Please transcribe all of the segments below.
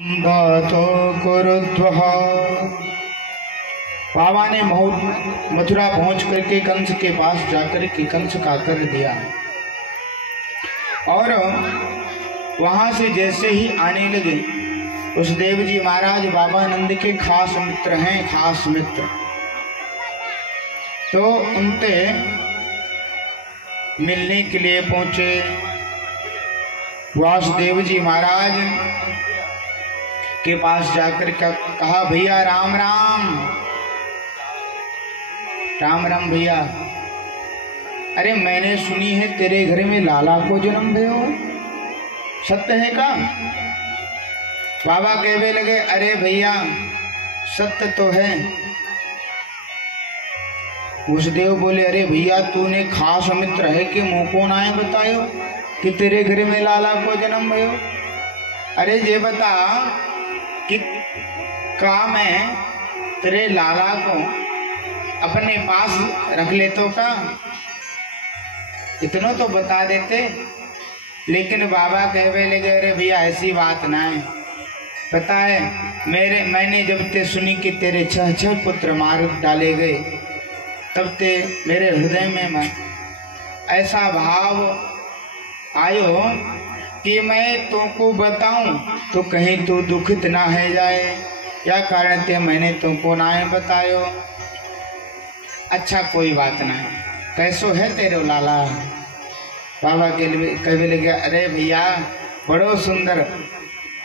दातो कुरुद्वः। बाबा ने मथुरा पहुंच करके कंस के पास जाकर के कंस का कर दिया और वहां से जैसे ही आने लगे उस देव जी महाराज बाबा नंद के खास मित्र हैं, खास मित्र। तो उनसे मिलने के लिए पहुंचे। वासुदेव जी महाराज के पास जाकर कहा, भैया राम राम। राम राम भैया। अरे मैंने सुनी है तेरे घर में लाला को जन्म भयो, सत्य है का? बाबा कहने लगे, अरे भैया सत्य तो है। वासुदेव बोले, अरे भैया तूने खास मित्र है कि मुंह को ना बतायो कि तेरे घर में लाला को जन्म भयो। अरे ये बता कि का मैं तेरे लाला को अपने पास रख लेतो का? इतना तो बता देते। लेकिन बाबा कहने लगे, अरे भैया ऐसी बात ना है। पता है मैंने जब ते सुनी कि तेरे 6 पुत्र मार डाले गए, तब ते मेरे हृदय में ऐसा भाव आयो कि मैं तुमको बताऊं तो कहीं तू दुखित ना है जाए, या कारण ते मैंने तुमको ना बतायो। अच्छा कोई बात ना है, कैसो है तेरे लाला? बाबा के लिए कहने लगे, अरे भैया बड़ो सुंदर,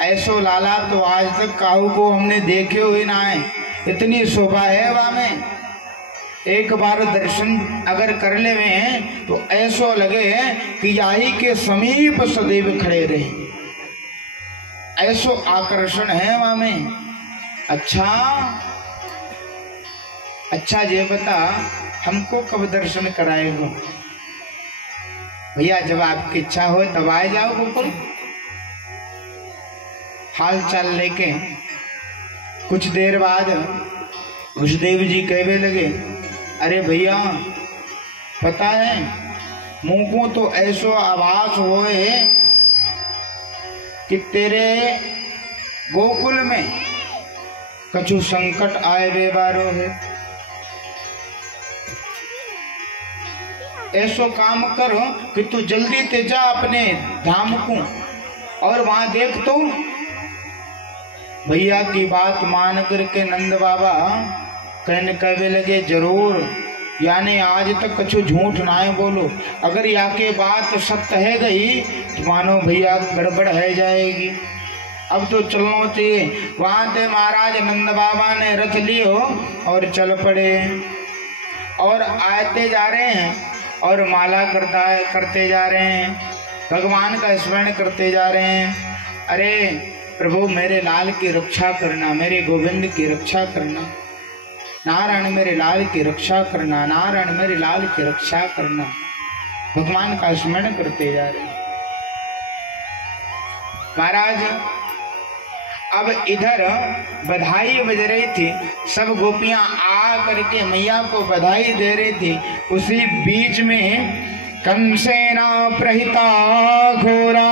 ऐसो लाला तो आज तक काहू को हमने देखे हुए ना है। इतनी शोभा है वहाँ में, एक बार दर्शन अगर कर ले में तो ऐसो लगे कि यही के समीप सदैव खड़े रहे, ऐसो आकर्षण है वहाँ में। अच्छा ये बता हमको कब दर्शन कराएगा? भैया जब आपकी इच्छा हो तब आ जाओ गोकुल। हाल चाल लेके कुछ देर बाद वासुदेव जी कहने लगे, अरे भैया पता है मुंह को तो ऐसो आभास होए कि तेरे गोकुल में कछु संकट आए बेबारो है। ऐसो काम करो कि तू जल्दी ते जा अपने धाम को और वहां देख। तो भैया की बात मान करके नंद बाबा कहने लगे, जरूर, यानी आज तक कछु झूठ ना है बोलो। अगर या के बात सत्य है गई तो मानो भैया गड़बड़ है जाएगी। अब तो चलना चाहिए। वहां से महाराज नंद बाबा ने रथ लियो और चल पड़े और आते जा रहे हैं और माला करते जा रहे हैं, भगवान का स्मरण करते जा रहे हैं। अरे प्रभु मेरे लाल की रक्षा करना, मेरे गोविंद की रक्षा करना, नारायण मेरे लाल की रक्षा करना, नारायण मेरे लाल की रक्षा करना, भगवान का स्मरण करते जा रहे हैं। महाराज अब इधर बधाई बज रही थी, सब गोपियां आ करके मैया को बधाई दे रही थी। उसी बीच में कंसेना प्रहिता घोरा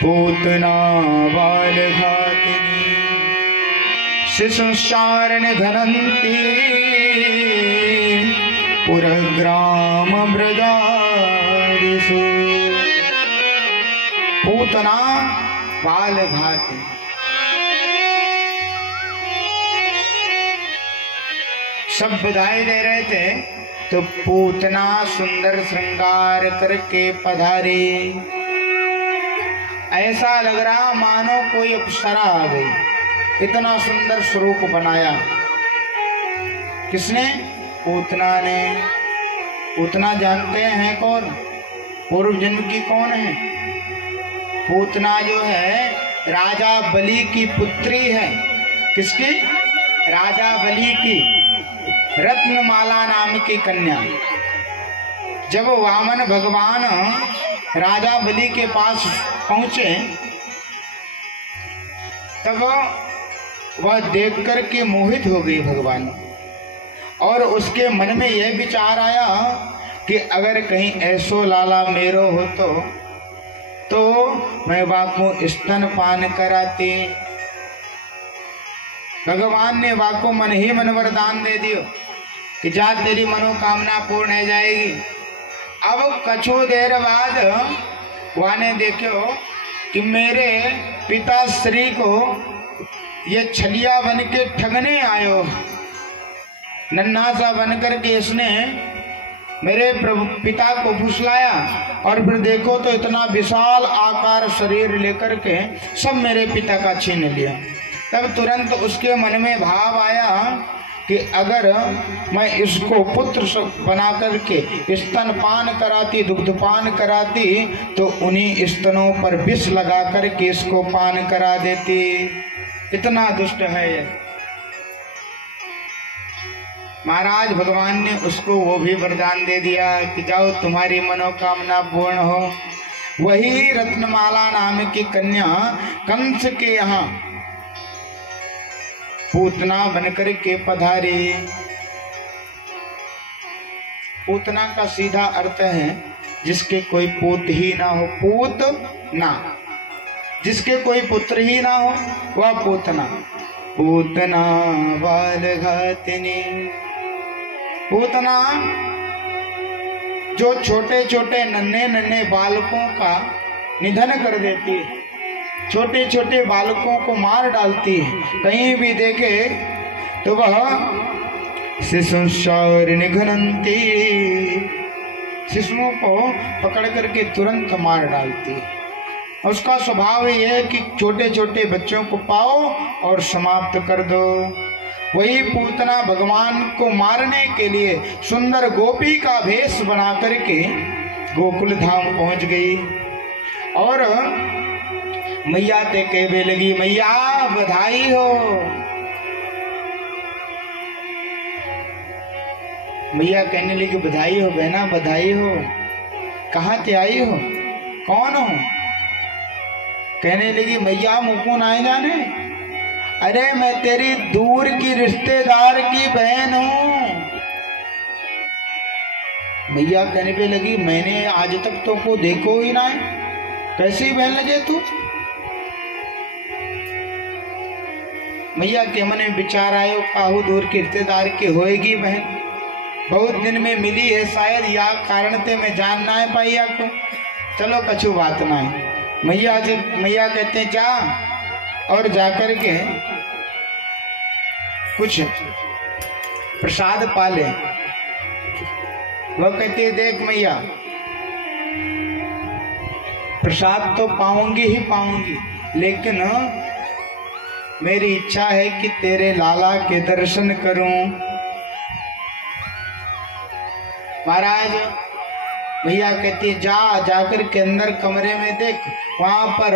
पूतना बाल घातिनी शिशुचारण घनंती पुरग्राम ब्रजादिषु। पूतना बाल घाती, सब बधाई दे रहे थे तो पूतना सुंदर श्रृंगार करके पधारी। ऐसा लग रहा मानो कोई अप्सरा आ गई, इतना सुंदर स्वरूप बनाया। किसने? पूतना ने। पूतना जानते हैं कौन? पूर्व जन्म की कौन है? पूतना जो है राजा बलि की पुत्री है। किसकी? राजा बलि की, रत्नमाला नाम की कन्या। जब वामन भगवान राजा बलि के पास पहुंचे तब वह देखकर के मोहित हो गई भगवान, और उसके मन में यह विचार आया कि अगर कहीं ऐसो लाला मेरो हो तो मैं वाको स्तनपान कराती। भगवान ने वाको मन ही मन वरदान दे दियो कि जा तेरी मनोकामना पूर्ण हो जाएगी। अब कछु देर बाद वाने देखो कि मेरे पिता श्री को ये छलिया बन के ठगने आयो। नन्हा सा बन करके इसने मेरे प्रभु पिता को फुसलाया और फिर देखो तो इतना विशाल आकार शरीर लेकर के सब मेरे पिता का छीन लिया। तब तुरंत उसके मन में भाव आया कि अगर मैं इसको पुत्र बना करके स्तनपान कराती, दुग्धपान कराती, तो उन्हीं स्तनों पर विष लगा करके इसको पान करा देती। इतना दुष्ट है ये। महाराज भगवान ने उसको वो भी वरदान दे दिया कि जाओ तुम्हारी मनोकामना पूर्ण हो। वही रत्नमाला नाम की कन्या कंस के यहाँ पूतना बनकर के पधारी। पूतना का सीधा अर्थ है जिसके कोई पुत्र ही ना हो, पूत ना, जिसके कोई पुत्र ही ना हो वह पूतना। पूतना बाल घातिनी, पूतना जो छोटे छोटे नन्हे नन्हे बालकों का निधन कर देती है, छोटे छोटे बालकों को मार डालती है। कहीं भी देखे तो वह शिशुशौर निघनंती, शिशुओं को पकड़ करके तुरंत मार डालती है। उसका स्वभाव ये है कि छोटे छोटे बच्चों को पाओ और समाप्त कर दो। वही पूतना भगवान को मारने के लिए सुंदर गोपी का भेष बना करके गोकुल धाम पहुंच गई और मैया ते कहने लगी, मैया बधाई हो। मैया कहने लगी बधाई हो बहना, बधाई हो। कहाँ ते आई हो, कौन हो? कहने लगी मैया मुझको ना जाने, अरे मैं तेरी दूर की रिश्तेदार की बहन हूं। मैया कहने पे लगी मैंने आज तक तो को देखो ही ना है, कैसी बहन लगे तू? मैया के मन में विचार आयो, काहू दूर के रिश्तेदार की होएगी बहन, बहुत दिन में मिली है शायद, या कारण ते मैं जान ना है पाई आपको। चलो कछु बात ना है। मैया कहते हैं जा, और जाकर के कुछ प्रसाद पाले। वह कहते देख मैया प्रसाद तो पाऊंगी ही पाऊंगी, लेकिन मेरी इच्छा है कि तेरे लाला के दर्शन करूं। महाराज भैया कहती जाकर के अंदर कमरे में देख, वहां पर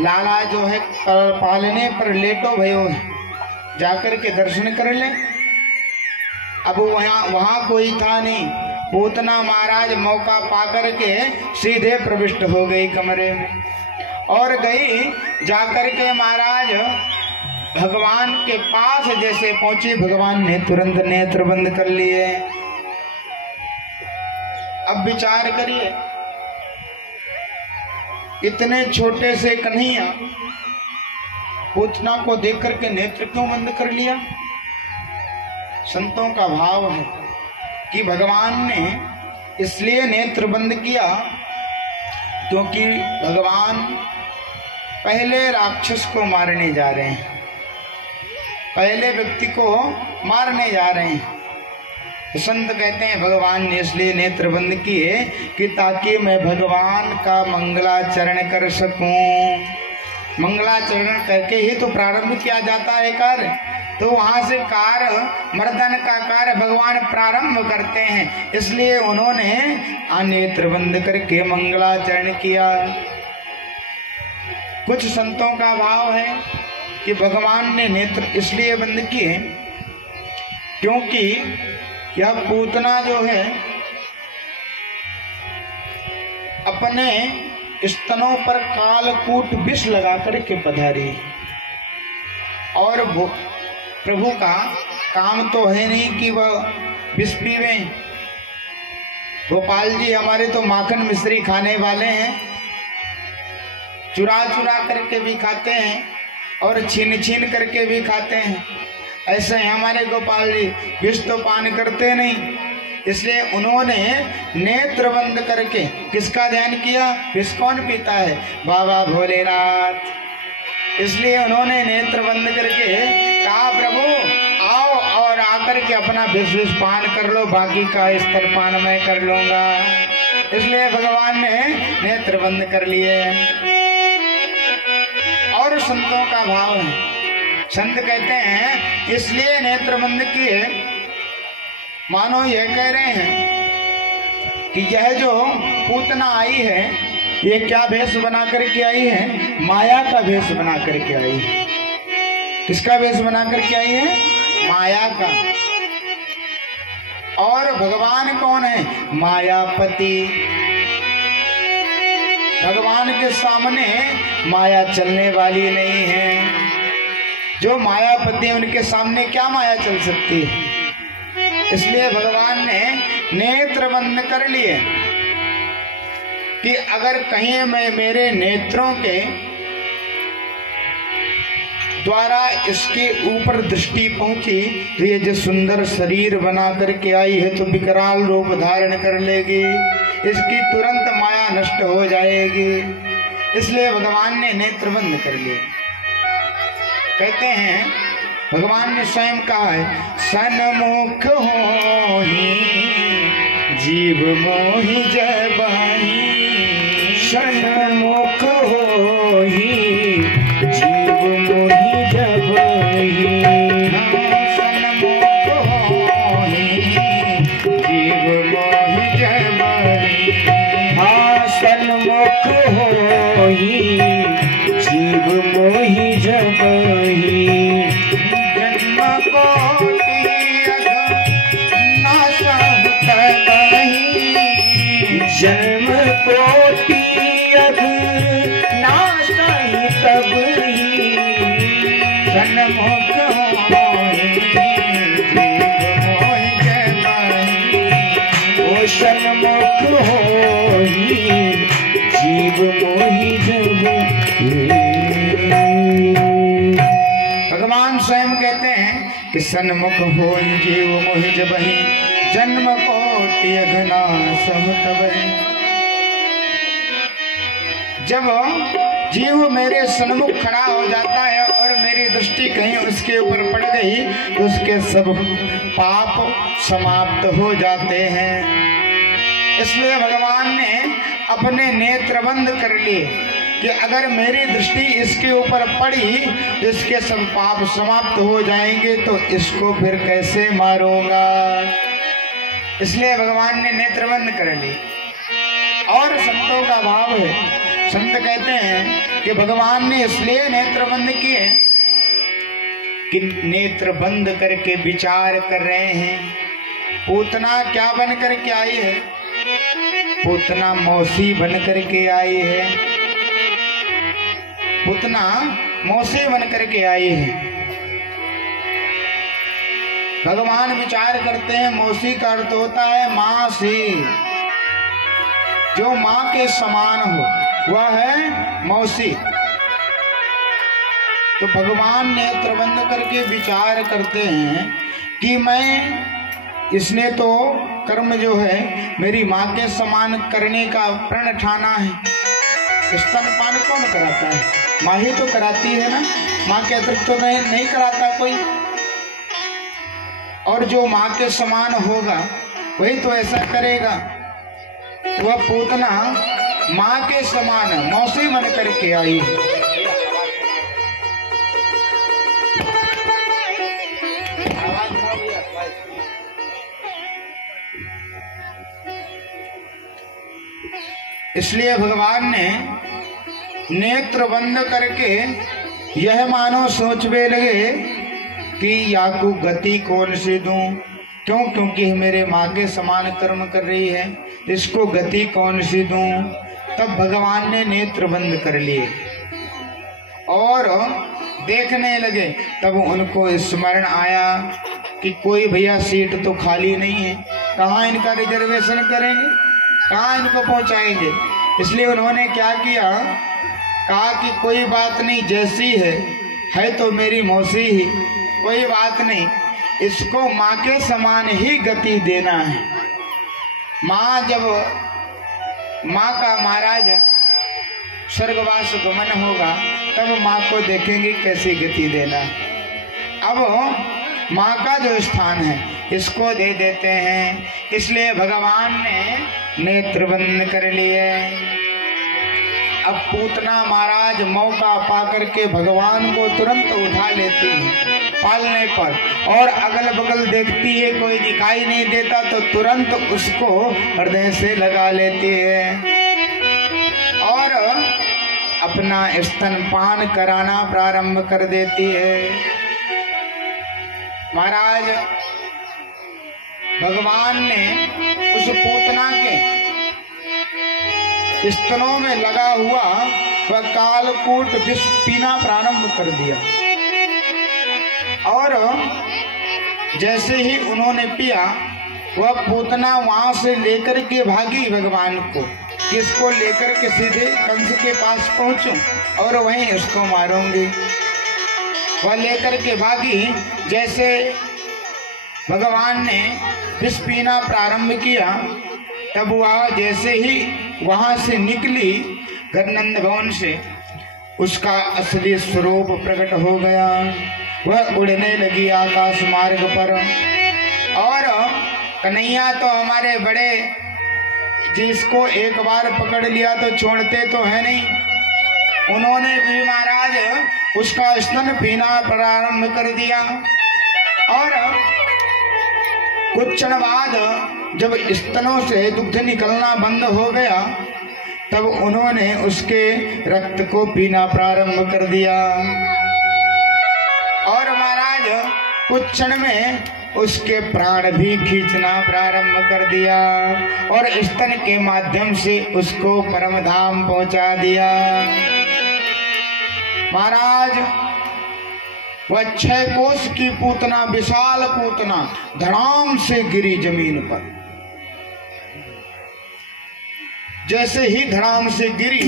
लाला जो है पालने पर लेटो भयो है, जाकर के दर्शन कर ले। अब वहां कोई था नहीं। पूतना महाराज मौका पाकर के सीधे प्रविष्ट हो गई कमरे में और गई। जाकर के महाराज भगवान के पास जैसे पहुंची, भगवान ने तुरंत नेत्र बंद कर लिए। अब विचार करिए, इतने छोटे से कन्हैया पूतना को देख करके नेत्र क्यों बंद कर लिया? संतों का भाव है कि भगवान ने इसलिए नेत्र बंद किया क्योंकि भगवान पहले राक्षस को मारने जा रहे हैं, पहले व्यक्ति को मारने जा रहे हैं। संत कहते हैं भगवान ने इसलिए नेत्र बंद किए कि ताकि मैं भगवान का मंगलाचरण कर सकूं। मंगलाचरण करके ही तो प्रारंभ किया जाता है कार्य, तो वहां से कार्य मर्दन का कार्य भगवान प्रारंभ करते हैं, इसलिए उन्होंने नेत्र बंद करके मंगलाचरण किया। कुछ संतों का भाव है कि भगवान ने नेत्र इसलिए बंद किए क्योंकि यह पूतना जो है अपने स्तनों पर कालकूट विष लगा करके पधारी, और प्रभु का काम तो है नहीं कि वह विष पीवे। गोपाल जी हमारे तो माखन मिश्री खाने वाले हैं, चुरा चुरा करके भी खाते हैं और छीन छीन करके भी खाते हैं। ऐसे ही हमारे गोपाल जी विष तो पान करते नहीं, इसलिए उन्होंने नेत्र बंद करके किसका ध्यान किया? विष कौन पीता है? बाबा भोलेनाथ। इसलिए उन्होंने नेत्र बंद करके कहा, प्रभु आओ और आकर के अपना विष पान कर लो, बाकी का स्तनपान मैं कर लूंगा। इसलिए भगवान ने नेत्र बंद कर लिए। और संतों का भाव है, संत कहते हैं इसलिए नेत्र बंद किए, मानो यह कह रहे हैं कि यह जो पूतना आई है ये क्या भेष बना करके आई है? माया का भेष बना करके आई है। किसका भेष बना करके आई है? माया का। और भगवान कौन है? मायापति। भगवान के सामने माया चलने वाली नहीं है। जो मायापति उनके सामने क्या माया चल सकती है? इसलिए भगवान ने नेत्र बंद कर लिए कि अगर कहीं मैं मेरे नेत्रों के द्वारा इसके ऊपर दृष्टि पहुंची तो ये जो सुंदर शरीर बना करके आई है तो विकराल रूप धारण कर लेगी, इसकी तुरंत माया नष्ट हो जाएगी। इसलिए भगवान ने नेत्र बंद कर लिए। कहते हैं भगवान ने स्वयं कहा है, सन्मुख होहि जीव मोहि जबाहि। सन्मुख होहि जीव मोहि जबाहि। सन्मुख होहि जीव मोहि जबाहि। हाँ, सन्मुख होहि जीव मोहि जबाहि। जन्म कोटि अघ नासहि तब ही। सन्मुख होहि जीव मोहि जबाहि। ओ सन्मुख होहि जीव मोहि जबाहि। भगवान स्वयं कहते हैं कि सन्मुख होहि जीव मोहि जबाहि। जन्म कोटि अघ नासहि तब ही। जब जीव मेरे सन्मुख खड़ा हो जाता है और मेरी दृष्टि कहीं उसके ऊपर पड़ गई तो उसके सब पाप समाप्त हो जाते हैं। इसलिए भगवान ने अपने नेत्र बंद कर लिए कि अगर मेरी दृष्टि इसके ऊपर पड़ी तो इसके सब पाप समाप्त हो जाएंगे, तो इसको फिर कैसे मारूंगा? इसलिए भगवान ने नेत्र बंद कर लिए। और संतों का भाव है, संत कहते हैं कि भगवान ने इसलिए नेत्र बंद किए कि नेत्र बंद करके विचार कर रहे हैं। पूतना क्या बन करके आई है? पूतना मौसी बन करके आई है। पूतना मौसी बन करके आई है। भगवान विचार करते हैं, मौसी का अर्थ होता है माँ से, जो माँ के समान हो वह है मौसी। तो भगवान नेत्र बंद करके विचार करते हैं कि मैं, इसने तो कर्म जो है मेरी माँ के समान करने का प्रण ठाना है। स्तनपान कौन कराता है? माँ ही तो कराती है ना, माँ के अतिरिक्त तो नहीं कराता कोई। और जो माँ के समान होगा वही तो ऐसा करेगा। वह पूतना माँ के समान मौसी बन करके आई है। इसलिए भगवान ने नेत्र बंद करके यह मानो सोचने लगे कि याकू गति कौन सी दूं? क्यों? क्योंकि मेरे माँ के समान कर्म कर रही है, इसको गति कौन सी दूं? तब भगवान ने नेत्र बंद कर लिए और देखने लगे। तब उनको स्मरण आया कि कोई भैया सीट तो खाली नहीं है, कहाँ इनका रिजर्वेशन करेंगे, कहाँ इनको पहुंचाएंगे। इसलिए उन्होंने क्या किया कहा कि कोई बात नहीं, जैसी है तो मेरी मौसी ही, कोई बात नहीं, इसको माँ के समान ही गति देना है। माँ जब माँ का महाराज स्वर्गवास गमन होगा तब माँ को देखेंगे कैसी गति देना। अब माँ का जो स्थान है इसको दे देते हैं, इसलिए भगवान ने नेत्र बंद कर लिए। अब पूतना महाराज मौका पाकर के भगवान को तुरंत उठा लेती है पालने पर, और अगल बगल देखती है कोई दिखाई नहीं देता तो तुरंत उसको हृदय से लगा लेती है और अपना स्तनपान कराना प्रारंभ कर देती है। महाराज भगवान ने उस पूतना के स्तनों में लगा हुआ वह कालकूट विष पीना प्रारंभ कर दिया, और जैसे ही उन्होंने पिया वह पूतना वहां से लेकर के भागी भगवान को, किसको लेकर के सीधे कंस के पास पहुंचूं और वहीं उसको मारूंगी। वह लेकर के भागी। जैसे भगवान ने विष पीना प्रारंभ किया तब वह जैसे ही वहां से निकली गणनंद भवन से, उसका असली स्वरूप प्रकट हो गया। वह उड़ने लगी आकाश मार्ग पर, और कन्हैया तो हमारे बड़े, जिसको एक बार पकड़ लिया तो छोड़ते तो है नहीं, उन्होंने भी महाराज उसका स्तन पीना प्रारंभ कर दिया। और कुछ क्षण बाद जब स्तनों से दुग्ध निकलना बंद हो गया तब उन्होंने उसके रक्त को पीना प्रारंभ कर दिया, और महाराज कुछ क्षण में उसके प्राण भी खींचना प्रारंभ कर दिया और स्तन के माध्यम से उसको परम धाम पहुंचा दिया। महाराज वह 6 कोस की पूतना, विशाल पूतना धड़ाम से गिरी जमीन पर। जैसे ही धड़ाम से गिरी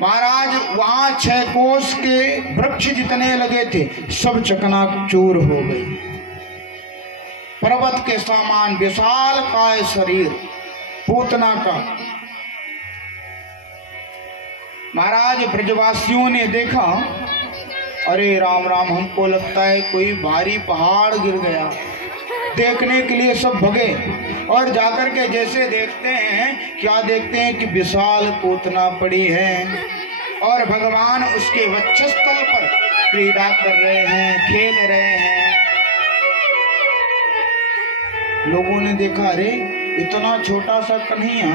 महाराज वहां 6 कोस के वृक्ष जितने लगे थे सब चकनाचूर हो गए। पर्वत के समान विशाल काय शरीर पूतना का। महाराज ब्रजवासियों ने देखा, अरे राम राम, हमको लगता है कोई भारी पहाड़ गिर गया। देखने के लिए सब भगे और जाकर के जैसे देखते हैं, क्या देखते हैं कि विशाल पूतना पड़ी है और भगवान उसके वक्षस्थल पर क्रीड़ा कर रहे हैं, खेल रहे हैं। लोगों ने देखा, अरे इतना छोटा सा कन्हैया,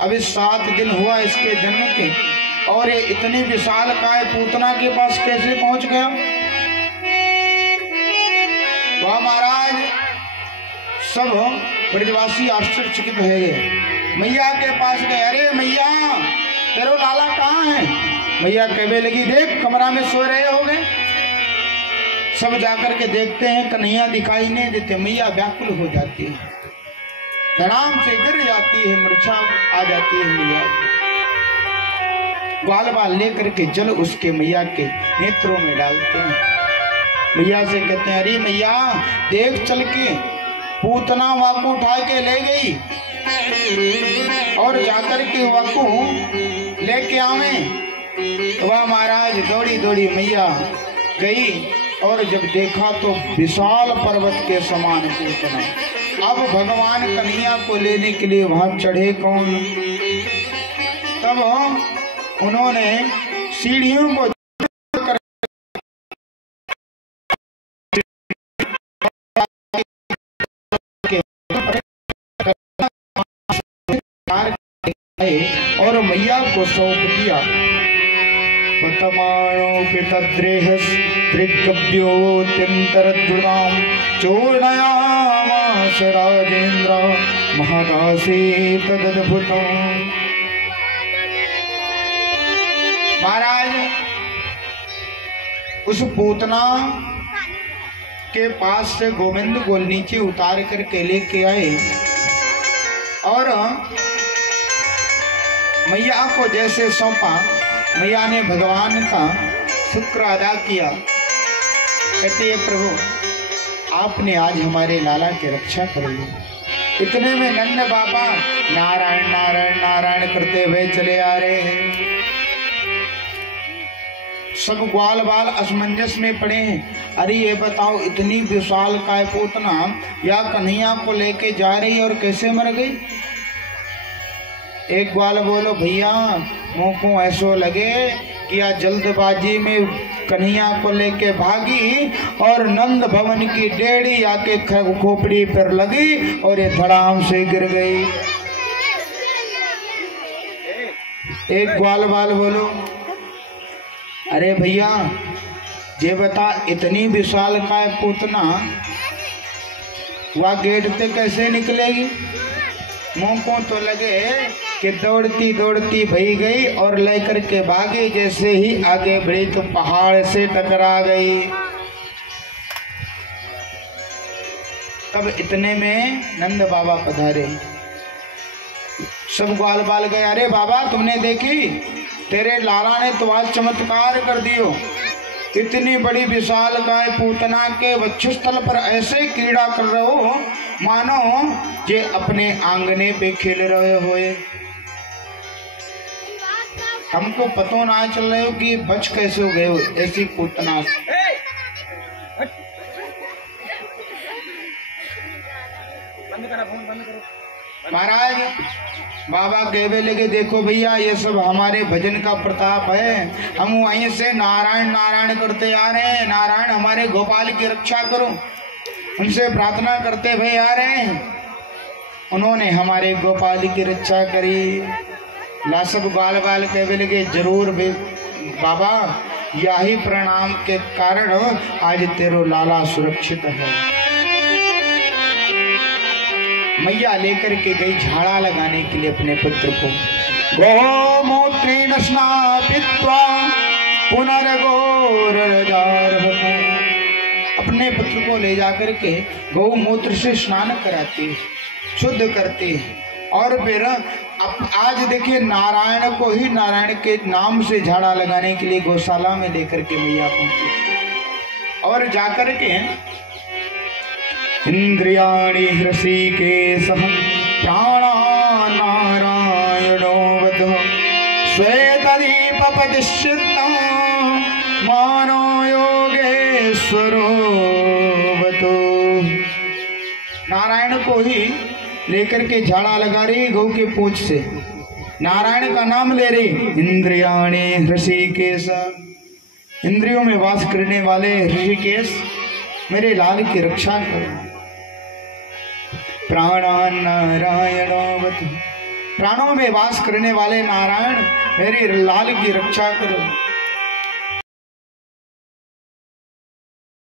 अभी 7 दिन हुआ इसके जन्म के, और ये इतनी विशाल काय पूतना के पास कैसे पहुंच गया। वह महाराज सब ब्रजवासी आश्चर्यचकित हो गए, मैया के पास गए। अरे मैया, तेरे लाला कहाँ है? मैया कहने लगी, देख कमरा में सो रहे होंगे। सब जाकर के देखते हैं, कन्हैया दिखाई नहीं देते। मैया व्याकुल हो जाती है, धड़ाम से गिर जाती है, मूर्छा आ जाती है। मैया ग्वाल बाल लेकर के जल उसके मैया के नेत्रों में डालते हैं। मैया से कहते हैं, अरे मैया देख चल के, पूतना वाकू उठा के ले गई, और जाकर के वाकू लेके आवे। वह महाराज दौड़ी दौड़ी मैया गई और जब देखा तो विशाल पर्वत के समान पूतना। अब भगवान कन्हैया को लेने के लिए वहां चढ़े कौन? तब उन्होंने सीढ़ियों को और मैया को सौंप दिया। चूर्णयामास राजेन्द्र महदासी तदद्भुतम्। महाराज उस पूतना के पास से गोविंद को नीचे उतार करके लेके आए, और मैया को जैसे सौंपा, मैया ने भगवान का शुक्र अदा किया। कहती है प्रभु आपने आज हमारे लाला की रक्षा कर ली। इतने में नंद बाबा नारायण नारायण नारायण करते हुए चले आ रहे हैं। सब ग्वाल बाल असमंजस में पड़े हैं। अरे ये बताओ इतनी विशाल काय पूतना या कन्हैया को लेके जा रही और कैसे मर गई? एक ग्वाल बोलो भैया मुँह को ऐसो लगे कि या जल्दबाजी में कन्हैया को लेके भागी और नंद भवन की डेढ़ी आके खोपड़ी पर लगी और ये धड़ाम से गिर गई। एक ग्वाल बाल बोलो अरे भैया ये बता इतनी विशाल काय पूतना वह गेट से कैसे निकलेगी? मुंह को तो लगे कि दौड़ती दौड़ती भई गई और लेकर के भागी। जैसे ही आगे बढ़ी तो पहाड़ से टकरा गई। तब इतने में नंद बाबा पधारे। सब ग्वाल बाल गए। अरे बाबा तुमने देखी तेरे लाला ने तो आज चमत्कार कर दियो। इतनी बड़ी विशाल गाय पूतना के वक्षस्थल पर ऐसे क्रीड़ा कर रहे हो मानो जे अपने आंगने पे खेल रहे होए। हमको पता ना चल रहे हो कि बच कैसे हो गए हो ऐसी पूतना से। महाराज बाबा कहवे लगे देखो भैया ये सब हमारे भजन का प्रताप है। हम वहीं से नारायण नारायण करते आ रहे हैं। नारायण हमारे गोपाल की रक्षा करो, उनसे प्रार्थना करते भई आ रहे हैं। उन्होंने हमारे गोपाल की रक्षा करी। ला सब बाल बाल कहवे लगे जरूर भी बाबा यही प्रणाम के कारण आज तेरो लाला सुरक्षित है। मैया लेकर के गई झाड़ा लगाने के लिए अपने पुत्र को। गोमूत्रेण स्नापित्वा पुनर्गोरजार अपने पुत्र को ले जाकर के गौमूत्र से स्नान कराते शुद्ध करते। और फिर आज देखिए नारायण को ही नारायण के नाम से झाड़ा लगाने के लिए गौशाला में लेकर के मैया पहुंचे। और जाकर के इंद्रियाणि हृषिकेशः प्राणा नारायणो वद श्वेतदीपपतिश्चित्तं मानो योगेश्वरो वतो। नारायण को ही लेकर के झाड़ा लगा रही गौ के पूंछ से, नारायण का नाम ले रही। इंद्रियाणि हृषिकेश इंद्रियों में वास करने वाले ऋषिकेश मेरे लाल की रक्षा करो। प्राणान नारायण प्राणों में वास करने वाले नारायण मेरे लाल की रक्षा करो।